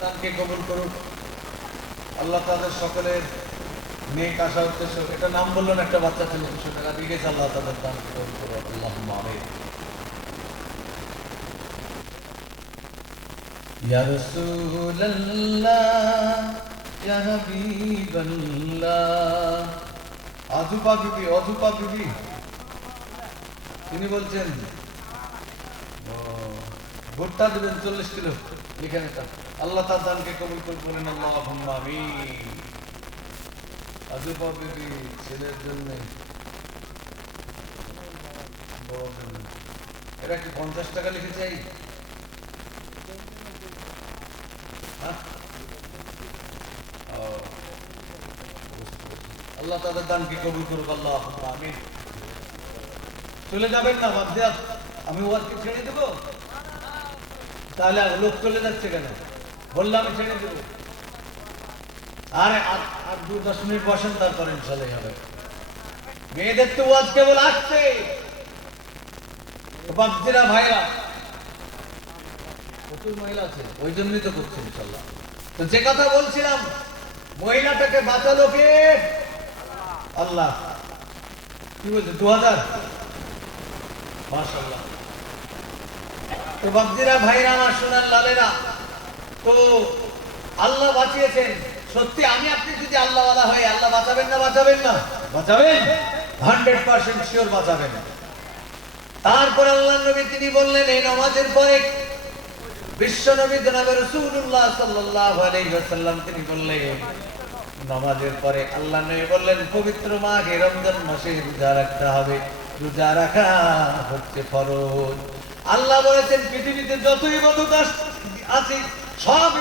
দানকে কবুল করুক। আল্লাহ তাদের সকলের নেক আশা উদ্দেশ্য, এটা নাম বললেন একটা বাচ্চা ছিল 200 টাকা দিয়ে গেছে, আল্লাহ তাদের দানকে কবুল করুক। আল্লাহুম্মা আমিন। ইয়া রাসূলুল্লাহ ইয়া হাবিবাল্লাহ। অধুপা বিবি তিনি বলছেন ভুট্টা দিবেন 40 কিলো, লিখেন এটা। আল্লাহ তার দানকে কবুল করুন, বলেন আল্লাহুম্মা আমিন। অধুপা বিবি ছেলের জন্য, এরা কি 50 টাকা লিখে চাই? আল্লাহ তাদের দানকে কবুল করুক, আল্লাহুম্মা আমিন। চলে যাবেন না বাদে, আমি ওয়াজকে ছেড়ে দেবো? তাহলে লোক চলে যাচ্ছে কেন? বললে আমি ছেড়ে দেবো। আরে আর 2-10 মিনিট বসেন, তারপরে ইনশাআল্লাহ হবে। মেয়েদের তো ওয়াজ কেবল আসছে, বাচ্চারা ভাইরা প্রচুর মহিলা আছে, ওই জন্যই তো করছে ইনশাআল্লাহ। তো যে কথা বলছিলাম, মহিলাটাকে বাঁচালো কে? আল্লাহ। কি বলছে 2000? মাশাআল্লাহ। তো বাচ্চারা ভাইরা আমার সোনার লালেরা, তো আল্লাহ বাঁচিয়েছেন। সত্যি আমি আপনি যদি আল্লাহওয়ালা হই, আল্লাহ বাঁচাবেন না? বাঁচাবেন না? বাঁচাবেন, 100% শিওর বাঁচাবেন। তারপর আল্লাহর নবী তিনি বললেন, এই নামাজের পরে বিশ্ব নবী জনাব রাসূলুল্লাহ সাল্লাল্লাহু আলাইহি ওয়াসাল্লাম তিনি বললেন, নামাজের পরে আল্লাহর নবী বললেন, পবিত্র মাহে রমজান মাসে রোজা রাখতে হবে। রোজা রাখা হচ্ছে ফরজ। আল্লাহ বলেছেন, পৃথিবীতে যতই ইবাদত আছে সব